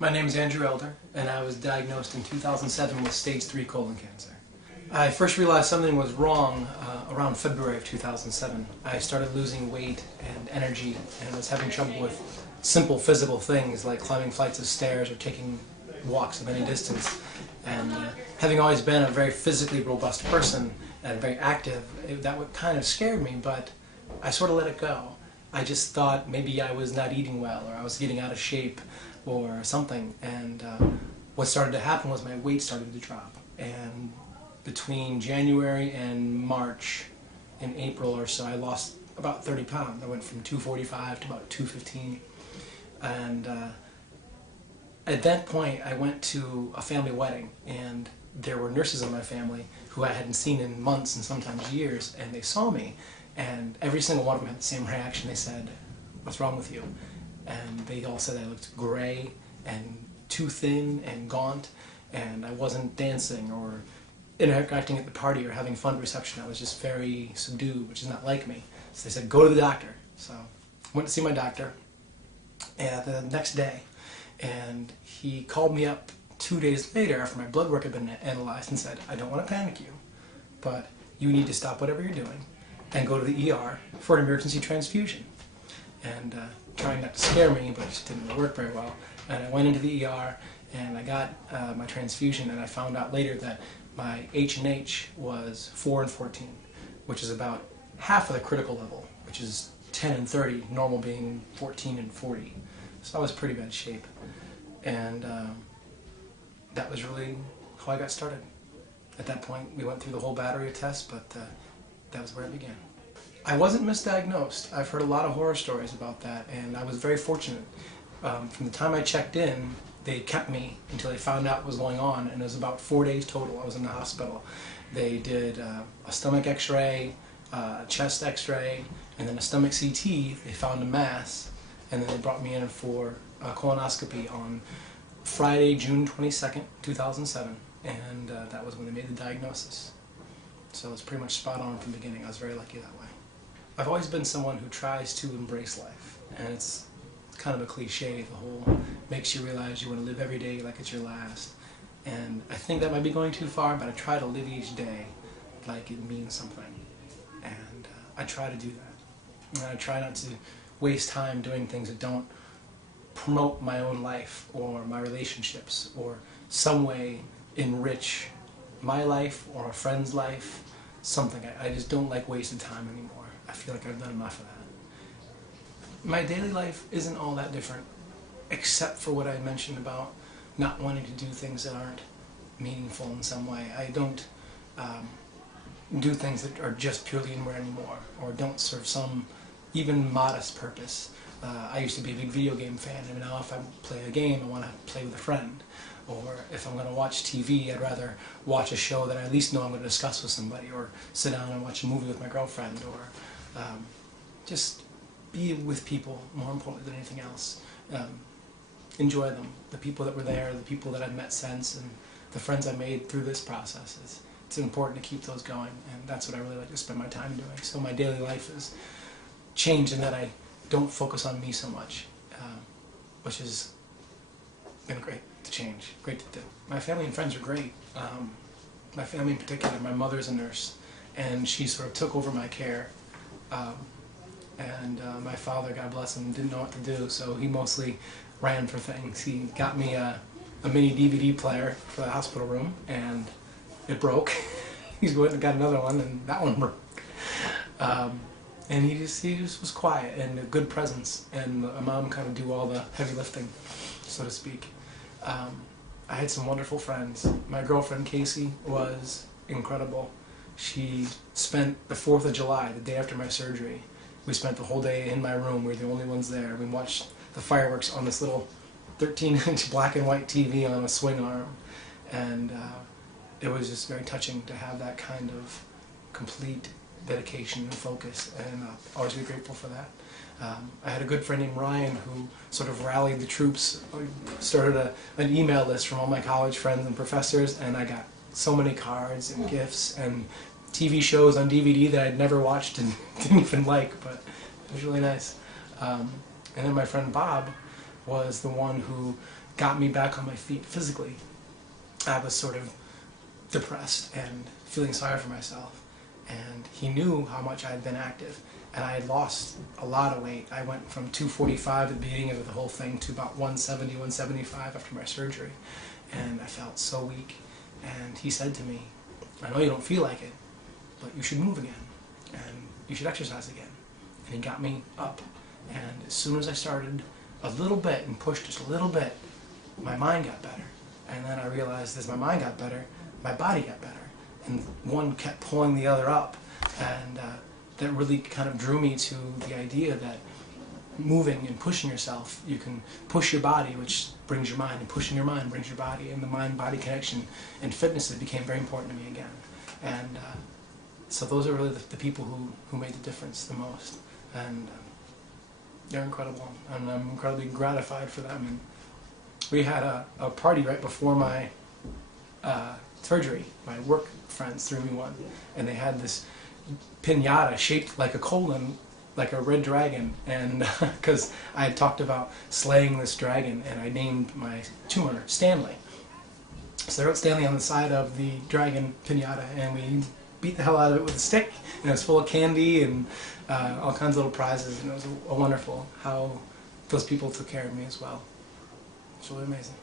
My name is Andrew Elder, and I was diagnosed in 2007 with stage 3 colon cancer. I first realized something was wrong around February of 2007. I started losing weight and energy, and was having trouble with simple physical things like climbing flights of stairs or taking walks of any distance. And having always been a very physically robust person and very active, that kind of scared me, but I sort of let it go. I just thought maybe I was not eating well, or I was getting out of shape, or something. And what started to happen was my weight started to drop. And between January and March, in April or so, I lost about 30 pounds. I went from 245 to about 215. And at that point, I went to a family wedding, and there were nurses in my family who I hadn't seen in months and sometimes years, and they saw me, and every single one of them had the same reaction. They said, "What's wrong with you?" And they all said I looked gray and too thin and gaunt, and I wasn't dancing or interacting at the party or having fun at reception. I was just very subdued, which is not like me. So they said, "Go to the doctor." So I went to see my doctor the next day, and he called me up 2 days later after my blood work had been analyzed and said, "I don't want to panic you, but you need to stop whatever you're doing and go to the ER for an emergency transfusion." And trying not to scare me, but it just didn't work very well. And I went into the ER and I got my transfusion, and I found out later that my H&H was 4 and 14, which is about half of the critical level, which is 10 and 30, normal being 14 and 40. So I was in pretty bad shape. And that was really how I got started. At that point, we went through the whole battery of tests, but that was where it began. I wasn't misdiagnosed. I've heard a lot of horror stories about that, and I was very fortunate. From the time I checked in, they kept me until they found out what was going on, and it was about 4 days total I was in the hospital. They did a stomach x-ray, a chest x-ray, and then a stomach CT. They found a mass, and then they brought me in for a colonoscopy on Friday, June 22nd, 2007, and that was when they made the diagnosis. So it was pretty much spot on from the beginning. I was very lucky that way. I've always been someone who tries to embrace life, and it's kind of a cliche, the whole makes you realize you want to live every day like it's your last. And I think that might be going too far, but I try to live each day like it means something. And I try to do that. And I try not to waste time doing things that don't promote my own life or my relationships or some way enrich my life or a friend's life, something. I just don't like wasted time anymore. I feel like I've done enough of that. My daily life isn't all that different, except for what I mentioned about not wanting to do things that aren't meaningful in some way. I don't do things that are just purely inward anymore, or don't serve some even modest purpose. I used to be a big video game fan, and now if I play a game, I want to play with a friend. Or if I'm going to watch TV, I'd rather watch a show that I at least know I'm going to discuss with somebody, or sit down and watch a movie with my girlfriend, or just be with people, more important than anything else. Enjoy them, the people that were there, the people that I've met since, and the friends I made through this process. It's important to keep those going, and that's what I really like to spend my time doing. So my daily life has changed in that I don't focus on me so much, which has been great to change, great to do. My family and friends are great. My family in particular, my mother's a nurse, and she sort of took over my care. And my father, God bless him, didn't know what to do, so he mostly ran for things. He got me a mini DVD player for the hospital room, and it broke. He's went and got another one, and that one broke. And he just was quiet and a good presence, and my mom kind of do all the heavy lifting, so to speak. I had some wonderful friends. My girlfriend Casey was incredible. She spent the 4th of July, the day after my surgery. We spent the whole day in my room. We were the only ones there. We watched the fireworks on this little 13-inch black and white TV on a swing arm. And it was just very touching to have that kind of complete dedication and focus, and I'll always be grateful for that. I had a good friend named Ryan who sort of rallied the troops, started an email list from all my college friends and professors, and I got so many cards and gifts and TV shows on DVD that I'd never watched and didn't even like, but it was really nice. And then my friend Bob was the one who got me back on my feet physically. I was sort of depressed and feeling sorry for myself, and he knew how much I had been active, and I had lost a lot of weight. I went from 245 at the beginning of the whole thing to about 170, 175 after my surgery, and I felt so weak. And he said to me, I know you don't feel like it, but you should move again, and you should exercise again. And he got me up, and as soon as I started a little bit and pushed just a little bit, my mind got better. And then I realized as my mind got better, my body got better. And one kept pulling the other up, and that really kind of drew me to the idea that moving and pushing yourself, you can push your body, which brings your mind, and pushing your mind brings your body, and the mind-body connection and fitness became very important to me again. And so those are really the people who made the difference the most, and they're incredible, and I'm incredibly gratified for them. And we had a party right before my surgery. My work friends threw me one, and they had this piñata shaped like a colon, like a red dragon, and because I had talked about slaying this dragon, and I named my tumor Stanley. So they wrote Stanley on the side of the dragon piñata, and we beat the hell out of it with a stick, and it was full of candy and all kinds of little prizes, and it was wonderful how those people took care of me as well. It's really amazing.